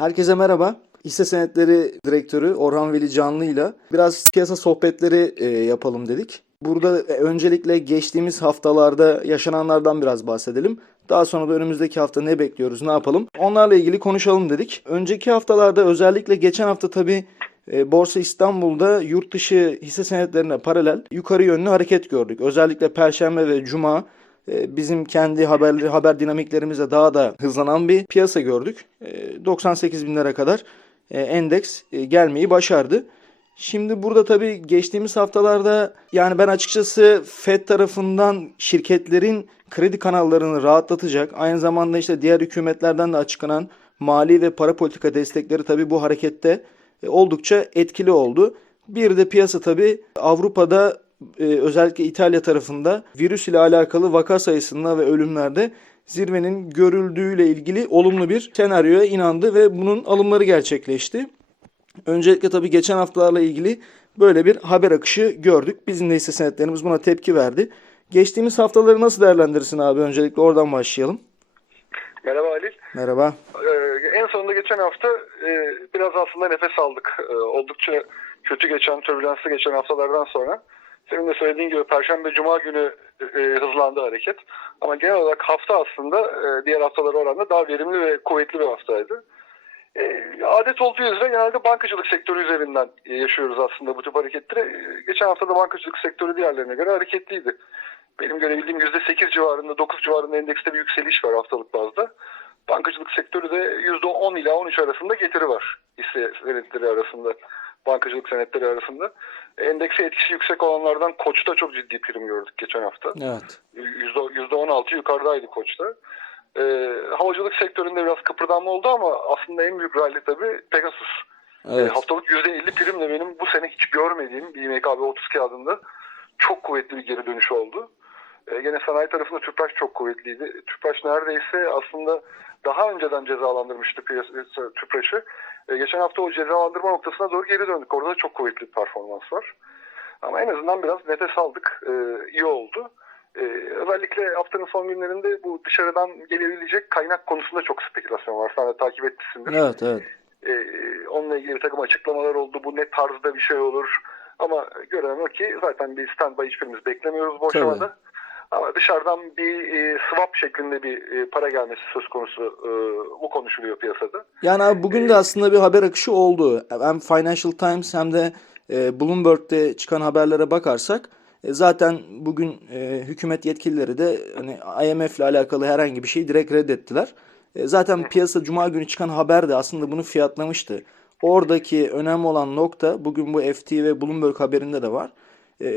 Herkese merhaba. Hisse Senetleri Direktörü Orhan Veli Canlı ile biraz piyasa sohbetleri e, yapalım dedik. Burada e, öncelikle geçtiğimiz haftalarda yaşananlardan biraz bahsedelim. Daha sonra da önümüzdeki hafta ne bekliyoruz, ne yapalım? Onlarla ilgili konuşalım dedik. Önceki haftalarda özellikle geçen hafta tabii e, Borsa İstanbul'da yurt dışı hisse senetlerine paralel yukarı yönlü hareket gördük. Özellikle Perşembe ve Cuma bizim kendi haber, haber dinamiklerimize daha da hızlanan bir piyasa gördük. E, 98 binlere kadar e, endeks e, gelmeyi başardı. Şimdi burada tabii geçtiğimiz haftalarda yani ben açıkçası FED tarafından şirketlerin kredi kanallarını rahatlatacak, aynı zamanda işte diğer hükümetlerden de açıklanan mali ve para politika destekleri tabii bu harekette e, oldukça etkili oldu. Bir de piyasa tabii Avrupa'da e, özellikle İtalya tarafında virüs ile alakalı vaka sayısında ve ölümlerde zirvenin görüldüğüyle ilgili olumlu bir senaryoya inandı ve bunun alımları gerçekleşti. Öncelikle tabii geçen haftalarla ilgili böyle bir haber akışı gördük. Bizim de hisse senetlerimiz buna tepki verdi. Geçtiğimiz haftaları nasıl değerlendirirsin abi? Öncelikle oradan başlayalım. Merhaba Halil. Merhaba. Ee, en sonunda geçen hafta e, biraz aslında nefes aldık. Ee, oldukça kötü geçen, türbülanslı geçen haftalardan sonra. Senin de söylediğin gibi Perşembe, Cuma günü e, hızlandı hareket. Ama genel olarak hafta aslında e, diğer haftalara oranla daha verimli ve kuvvetli bir haftaydı. E, adet olduğu üzere genelde bankacılık sektörü üzerinden e, yaşıyoruz aslında bu tip hareketleri. E, geçen hafta da bankacılık sektörü diğerlerine göre hareketliydi. Benim görebildiğim %8 civarında, 9 civarında endekste bir yükseliş var haftalık bazda. Bankacılık sektörü de %10 ila 13 arasında getiri var hisse senetleri arasında, bankacılık senetleri arasında. Endekse etkisi yüksek olanlardan Koç'ta çok ciddi prim gördük geçen hafta. Evet. %16 yukarıdaydı Koç'ta. Ee, havacılık sektöründe biraz kıpırdanma oldu ama aslında en büyük rally tabii Pegasus. Evet. E, haftalık %50 primle benim bu sene hiç görmediğim bir MKB 30 kağıdında çok kuvvetli bir geri dönüş oldu. E, gene sanayi tarafında Tüpraş çok kuvvetliydi. Tüpraş neredeyse aslında daha önceden cezalandırmıştı piyasa Tüpraş'ı. E, geçen hafta o cezalandırma noktasına doğru geri döndük. Orada da çok kuvvetli bir performans var. Ama en azından biraz nefes aldık. E, iyi oldu. E, özellikle haftanın son günlerinde bu dışarıdan gelebilecek kaynak konusunda çok spekülasyon var. Sen de takip etmişsindir. Evet, evet. Ee, onunla ilgili bir takım açıklamalar oldu. Bu ne tarzda bir şey olur. Ama görünen o ki zaten bir standby hiçbirimiz beklemiyoruz boşamada. Ama dışarıdan bir e, swap şeklinde bir e, para gelmesi söz konusu e, bu konuşuluyor piyasada. Yani abi bugün de aslında bir haber akışı oldu. Hem Financial Times hem de e, Bloomberg'de çıkan haberlere bakarsak e, zaten bugün e, hükümet yetkilileri de hani IMF ile alakalı herhangi bir şeyi direkt reddettiler. E, zaten piyasa cuma günü çıkan haber de aslında bunu fiyatlamıştı. Oradaki önemli olan nokta bugün bu FT ve Bloomberg haberinde de var. E,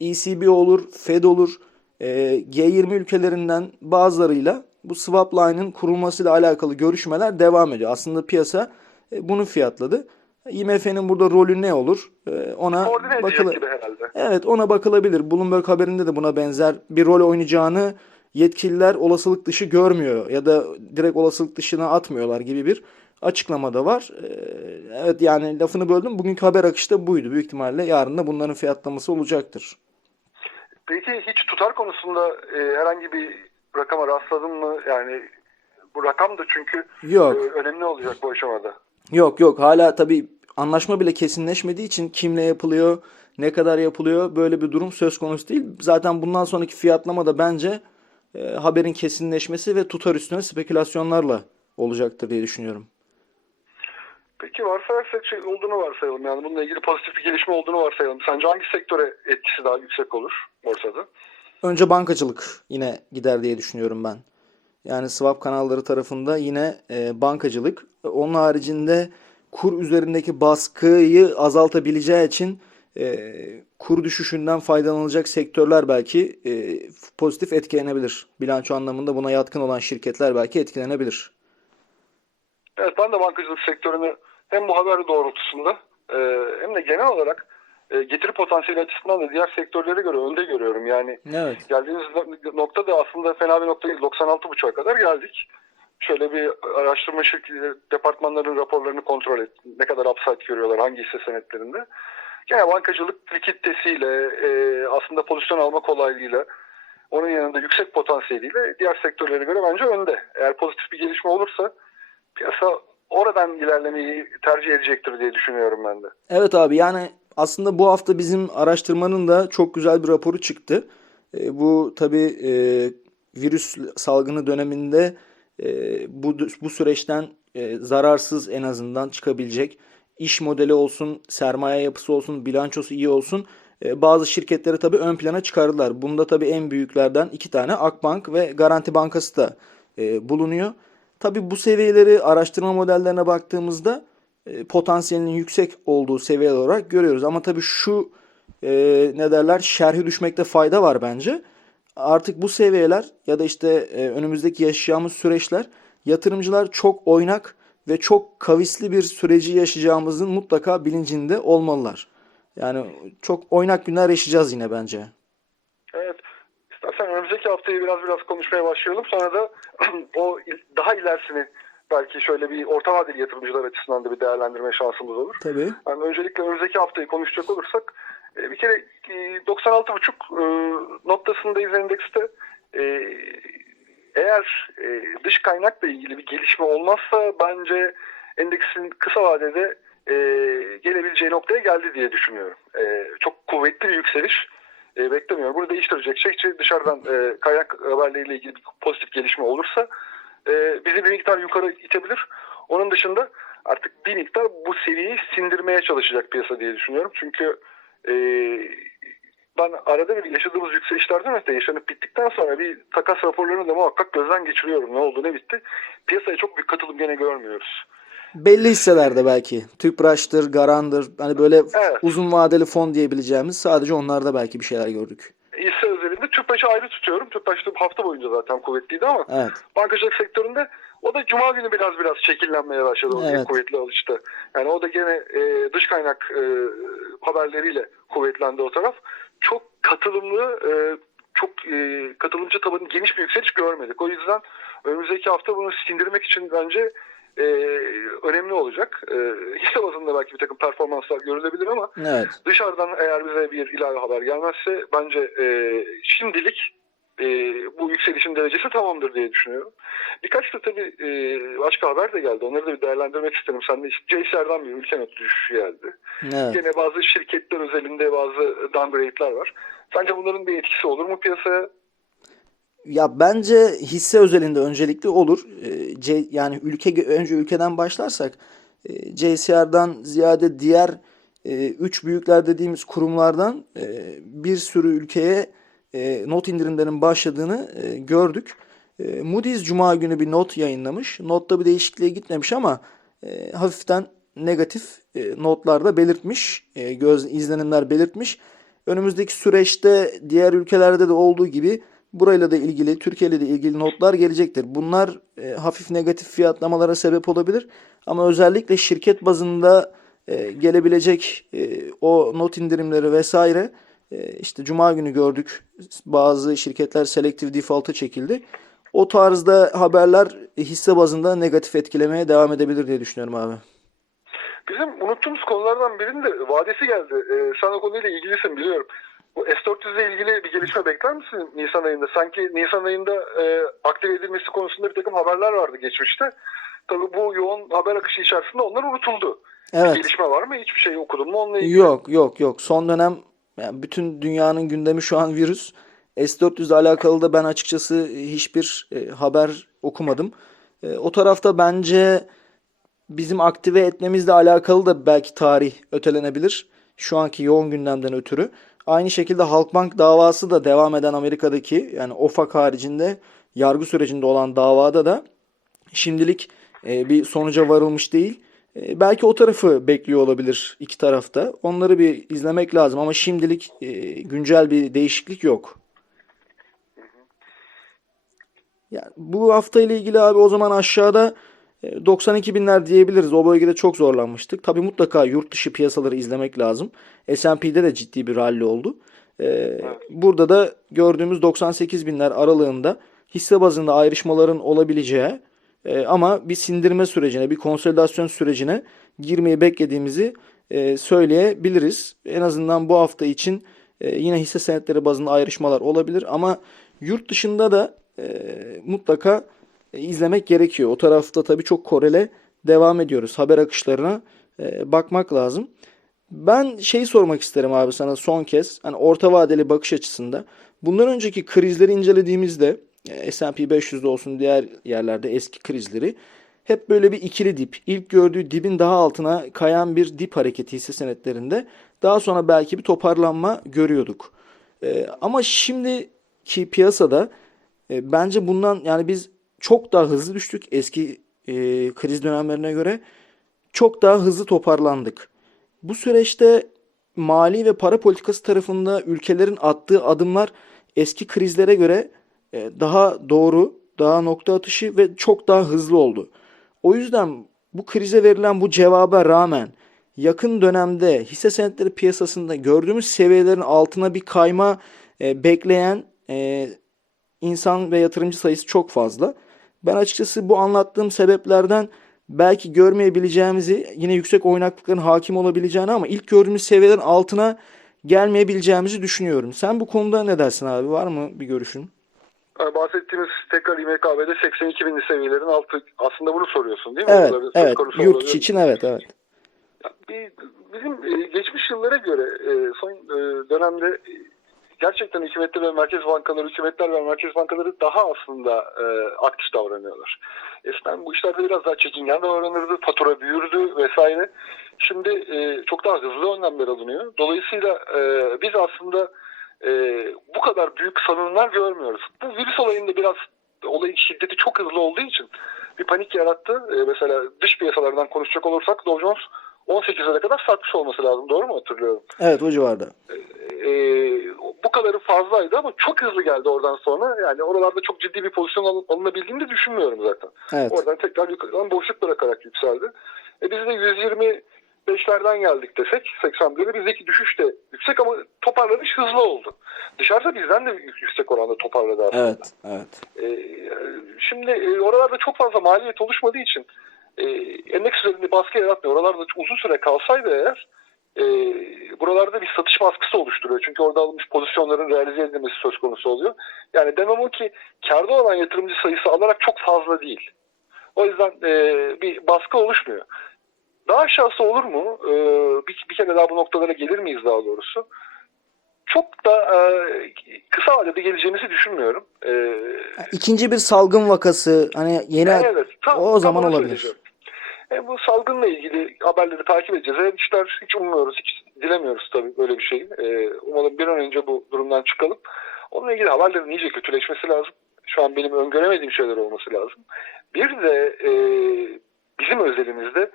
ECB olur, Fed olur, e, G20 ülkelerinden bazılarıyla bu swap line'ın kurulmasıyla alakalı görüşmeler devam ediyor. Aslında piyasa e, bunu fiyatladı. IMF'nin burada rolü ne olur? E, ona bakıla. Evet ona bakılabilir. Bloomberg haberinde de buna benzer bir rol oynayacağını yetkililer olasılık dışı görmüyor ya da direkt olasılık dışına atmıyorlar gibi bir açıklama da var. E, evet yani lafını böldüm. Bugünkü haber akışı da buydu. Büyük ihtimalle yarın da bunların fiyatlaması olacaktır. Peki hiç tutar konusunda e, herhangi bir rakama rastladın mı? Yani bu rakam da çünkü Yok. e, önemli olacak bu aşamada. Yok yok hala tabii anlaşma bile kesinleşmediği için kimle yapılıyor, ne kadar yapılıyor böyle bir durum söz konusu değil. Zaten bundan sonraki fiyatlama da bence e, haberin kesinleşmesi ve tutar üstüne spekülasyonlarla olacaktır diye düşünüyorum. Peki varsayarsak şey olduğunu varsayalım yani bununla ilgili pozitif bir gelişme olduğunu varsayalım. Sence hangi sektöre etkisi daha yüksek olur borsada? Önce bankacılık yine gider diye düşünüyorum ben. Yani swap kanalları tarafında yine e, bankacılık. Onun haricinde kur üzerindeki baskıyı azaltabileceği için e, kur düşüşünden faydalanacak sektörler belki e, pozitif etkilenebilir. Bilanço anlamında buna yatkın olan şirketler belki etkilenebilir. Evet ben de bankacılık sektörünü hem bu haber doğrultusunda e, hem de genel olarak e, getiri potansiyeli açısından da diğer sektörlere göre önde görüyorum. Yani Evet. geldiğimiz no- nokta da aslında fena bir nokta değil. 96.5'a kadar geldik. Şöyle bir araştırma şirketi departmanların raporlarını kontrol et. Ne kadar upside görüyorlar hangi hisse senetlerinde. Gene bankacılık likiditesiyle e, aslında pozisyon alma kolaylığıyla onun yanında yüksek potansiyeliyle diğer sektörlere göre bence önde. Eğer pozitif bir gelişme olursa piyasa oradan ilerlemeyi tercih edecektir diye düşünüyorum ben de. Evet abi yani aslında bu hafta bizim araştırmanın da çok güzel bir raporu çıktı. E, bu tabii e, virüs salgını döneminde e, bu bu süreçten e, zararsız en azından çıkabilecek iş modeli olsun, sermaye yapısı olsun, bilançosu iyi olsun. e, bazı şirketleri tabii ön plana çıkardılar. Bunda tabii en büyüklerden iki tane Akbank ve Garanti Bankası da e, bulunuyor. Tabii bu seviyeleri araştırma modellerine baktığımızda e, potansiyelinin yüksek olduğu seviye olarak görüyoruz. Ama tabii şu e, ne derler şerhi düşmekte fayda var bence. Artık bu seviyeler ya da işte e, önümüzdeki yaşayacağımız süreçler yatırımcılar çok oynak ve çok kavisli bir süreci yaşayacağımızın mutlaka bilincinde olmalılar. Yani çok oynak günler yaşayacağız yine bence. Evet. İstersen önümüzdeki haftayı biraz biraz konuşmaya başlayalım. Sonra da o daha ilerisini belki şöyle bir orta vadeli yatırımcılar açısından da bir değerlendirme şansımız olur. Tabii. Yani öncelikle önümüzdeki haftayı konuşacak olursak e, bir kere e, 96,5 e, noktasındayız endekste. E, eğer e, dış kaynakla ilgili bir gelişme olmazsa bence endeksin kısa vadede e, gelebileceği noktaya geldi diye düşünüyorum. E, çok kuvvetli bir yükseliş e, beklemiyorum. Bunu değiştirecek şey dışarıdan e, kaynak haberleriyle ilgili bir pozitif gelişme olursa e, bizi bir miktar yukarı itebilir. Onun dışında artık bir miktar bu seviyeyi sindirmeye çalışacak piyasa diye düşünüyorum. Çünkü e, ben arada bir yaşadığımız yükselişlerden öte yaşanıp bittikten sonra bir takas raporlarını da muhakkak gözden geçiriyorum. Ne oldu ne bitti. Piyasaya çok büyük katılım gene görmüyoruz. Belli hisselerde belki. Tüpraş'tır, Garan'dır. Hani böyle Evet. uzun vadeli fon diyebileceğimiz sadece onlarda belki bir şeyler gördük. Hisse özelinde Tüpraş'ı ayrı tutuyorum. Tüpraş hafta boyunca zaten kuvvetliydi ama Evet. bankacılık sektöründe o da cuma günü biraz biraz şekillenmeye başladı o Evet. kuvvetli alışta. Yani o da gene e, dış kaynak e, haberleriyle kuvvetlendi o taraf. Çok katılımlı e, çok e, katılımcı tabanı geniş bir yükseliş görmedik. O yüzden önümüzdeki hafta bunu sindirmek için bence e, önemli olacak. E, hisse bazında belki bir takım performanslar görülebilir ama Evet. dışarıdan eğer bize bir ilave haber gelmezse bence e, şimdilik e, bu yükselişin derecesi tamamdır diye düşünüyorum. Birkaç da tabii e, başka haber de geldi. Onları da bir değerlendirmek isterim. Sen de işte bir ülke notu düşüşü geldi. Evet. Gene bazı şirketler özelinde bazı downgrade'ler var. Sence bunların bir etkisi olur mu piyasaya? Ya bence hisse özelinde öncelikli olur. Ee, C, yani ülke önce ülkeden başlarsak e, ziyade diğer e, üç büyükler dediğimiz kurumlardan e, bir sürü ülkeye e, not indirimlerinin başladığını gördük. Moody's Cuma günü bir not yayınlamış. Notta bir değişikliğe gitmemiş ama hafiften negatif notlarda belirtmiş. Göz izlenimler belirtmiş. Önümüzdeki süreçte diğer ülkelerde de olduğu gibi burayla da ilgili, Türkiye ile de ilgili notlar gelecektir. Bunlar e, hafif negatif fiyatlamalara sebep olabilir. Ama özellikle şirket bazında e, gelebilecek e, o not indirimleri vesaire e, işte Cuma günü gördük. Bazı şirketler selektif default'a çekildi. O tarzda haberler hisse bazında negatif etkilemeye devam edebilir diye düşünüyorum abi. Bizim unuttuğumuz konulardan birinin de vadesi geldi. Ee, sen o konuyla ilgilisin biliyorum. Bu S-400 ile ilgili bir gelişme bekler misin Nisan ayında? Sanki Nisan ayında e, aktive edilmesi konusunda bir takım haberler vardı geçmişte. Tabii bu yoğun haber akışı içerisinde onlar unutuldu. Evet. Gelişme var mı? Hiçbir şey okudun mu onunla ilgili? Yok yok yok. Son dönem yani bütün dünyanın gündemi şu an virüs. S-400 ile alakalı da ben açıkçası hiçbir e, haber okumadım. E, o tarafta bence bizim aktive etmemizle alakalı da belki tarih ötelenebilir. Şu anki yoğun gündemden ötürü. Aynı şekilde Halkbank davası da devam eden Amerika'daki yani OFAC haricinde yargı sürecinde olan davada da şimdilik e, bir sonuca varılmış değil. E, belki o tarafı bekliyor olabilir iki tarafta. Onları bir izlemek lazım ama şimdilik e, güncel bir değişiklik yok. Yani bu hafta ile ilgili abi o zaman aşağıda 92 binler diyebiliriz. O bölgede çok zorlanmıştık. Tabii mutlaka yurt dışı piyasaları izlemek lazım. S&P'de de ciddi bir rally oldu. E, Burada da gördüğümüz 98 binler aralığında hisse bazında ayrışmaların olabileceği e, ama bir sindirme sürecine, bir konsolidasyon sürecine girmeyi beklediğimizi e, söyleyebiliriz. En azından bu hafta için e, yine hisse senetleri bazında ayrışmalar olabilir ama yurt dışında da e, mutlaka e, izlemek gerekiyor. O tarafta tabii çok korele devam ediyoruz. Haber akışlarına e, bakmak lazım. Ben şeyi sormak isterim abi sana son kez. Hani orta vadeli bakış açısında. Bundan önceki krizleri incelediğimizde e, S&P 500'de olsun diğer yerlerde eski krizleri hep böyle bir ikili dip. İlk gördüğü dibin daha altına kayan bir dip hareketi hisse senetlerinde. Daha sonra belki bir toparlanma görüyorduk. E, ama şimdiki piyasada e, bence bundan yani biz çok daha hızlı düştük eski e, kriz dönemlerine göre. Çok daha hızlı toparlandık. Bu süreçte mali ve para politikası tarafında ülkelerin attığı adımlar eski krizlere göre e, daha doğru, daha nokta atışı ve çok daha hızlı oldu. O yüzden bu krize verilen bu cevaba rağmen yakın dönemde hisse senetleri piyasasında gördüğümüz seviyelerin altına bir kayma e, bekleyen e, insan ve yatırımcı sayısı çok fazla. Ben açıkçası bu anlattığım sebeplerden belki görmeyebileceğimizi, yine yüksek oynaklıkların hakim olabileceğini ama ilk gördüğümüz seviyelerin altına gelmeyebileceğimizi düşünüyorum. Sen bu konuda ne dersin abi? Var mı bir görüşün? Yani bahsettiğimiz tekrar İMKB'de 82 binli seviyelerin altı aslında bunu soruyorsun değil mi? Evet, Burada evet. Yurt içi için evet, evet. Bizim e, geçmiş yıllara göre e, son e, dönemde gerçekten hükümetler ve merkez bankaları, hükümetler ve merkez bankaları daha aslında e, aktif davranıyorlar. Eskiden bu işlerde biraz daha çekingen davranırdı, fatura büyürdü vesaire. Şimdi e, çok daha hızlı önlemler alınıyor. Dolayısıyla e, biz aslında e, bu kadar büyük salınımlar görmüyoruz. Bu virüs olayında biraz olayın şiddeti çok hızlı olduğu için bir panik yarattı. E, mesela dış piyasalardan konuşacak olursak Dow Jones 18'lere kadar satmış olması lazım. Doğru mu hatırlıyorum? Evet o civarda. E, bu kadarı fazlaydı ama çok hızlı geldi oradan sonra. Yani oralarda çok ciddi bir pozisyon alın- alınabildiğini de düşünmüyorum zaten. Evet. Oradan tekrar yukarıdan boşluk bırakarak yükseldi. E biz de 125'lerden geldik desek 81'e bizdeki düşüş de yüksek ama toparlanış hızlı oldu. Dışarıda bizden de yüksek oranda toparladı aslında. Evet, evet. E, şimdi e, oralarda çok fazla maliyet oluşmadığı için e, endeks üzerinde baskı yaratmıyor. Oralarda uzun süre kalsaydı eğer e, buralarda bir satış baskısı oluşturuyor. Çünkü orada alınmış pozisyonların realize edilmesi söz konusu oluyor. Yani demem o ki karda olan yatırımcı sayısı alarak çok fazla değil. O yüzden e, bir baskı oluşmuyor. Daha aşağısı olur mu? E, bir, bir kere daha bu noktalara gelir miyiz daha doğrusu? Çok da e, kısa vadede geleceğimizi düşünmüyorum. E, İkinci bir salgın vakası hani yeni Evet, tam, o zaman olabilir. E, bu salgınla ilgili haberleri takip edeceğiz. Evet, işler hiç ummuyoruz, hiç dilemiyoruz tabii böyle bir şeyi. E, umalım bir an önce bu durumdan çıkalım. Onunla ilgili haberlerin iyice kötüleşmesi lazım. Şu an benim öngöremediğim şeyler olması lazım. Bir de e, bizim özelimizde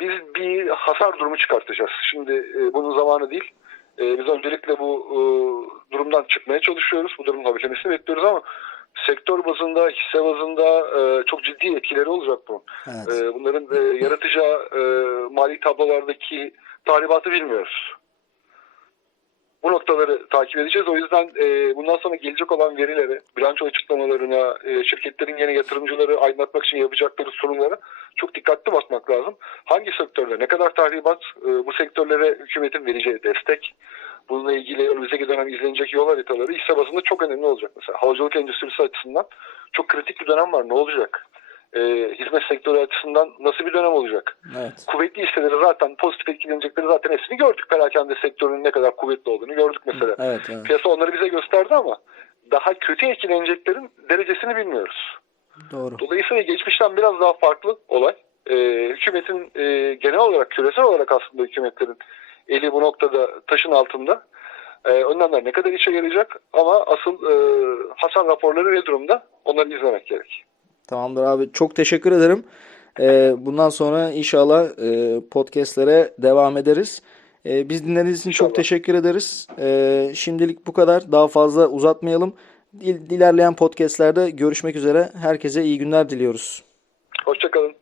biz bir hasar durumu çıkartacağız. Şimdi e, bunun zamanı değil. E, biz öncelikle bu e, durumdan çıkmaya çalışıyoruz. Bu durumun hafiflemesini bekliyoruz ama sektör bazında, hisse bazında e, çok ciddi etkileri olacak bunun. Evet. E, bunların e, yaratacağı e, mali tablolardaki tahribatı bilmiyoruz. Bu noktaları takip edeceğiz. O yüzden e, bundan sonra gelecek olan verilere, bilanço açıklamalarına, e, şirketlerin yeni yatırımcıları aydınlatmak için yapacakları sunumlara çok dikkatli bakmak lazım. Hangi sektörde ne kadar tahribat, e, bu sektörlere hükümetin vereceği destek, bununla ilgili önümüzdeki dönem izlenecek yol haritaları hisse bazında çok önemli olacak. Mesela havacılık endüstrisi açısından çok kritik bir dönem var. Ne olacak? E, hizmet sektörü açısından nasıl bir dönem olacak? Evet. Kuvvetli hisseleri zaten pozitif etkilenecekleri zaten hepsini gördük. Perakende sektörünün ne kadar kuvvetli olduğunu gördük mesela. Evet, evet. Piyasa onları bize gösterdi ama daha kötü etkileneceklerin derecesini bilmiyoruz. Doğru. Dolayısıyla geçmişten biraz daha farklı olay. Ee, hükümetin e, genel olarak küresel olarak aslında hükümetlerin eli bu noktada taşın altında. Ee, önlemler ne kadar işe yarayacak ama asıl e, hasar raporları ne durumda onları izlemek gerek. Tamamdır abi. Çok teşekkür ederim. Ee, bundan sonra inşallah e, podcastlere devam ederiz. Ee, biz dinlediğiniz için çok İnşallah. teşekkür ederiz. Ee, şimdilik bu kadar. Daha fazla uzatmayalım. İl- İlerleyen podcastlerde görüşmek üzere. Herkese iyi günler diliyoruz. Hoşçakalın.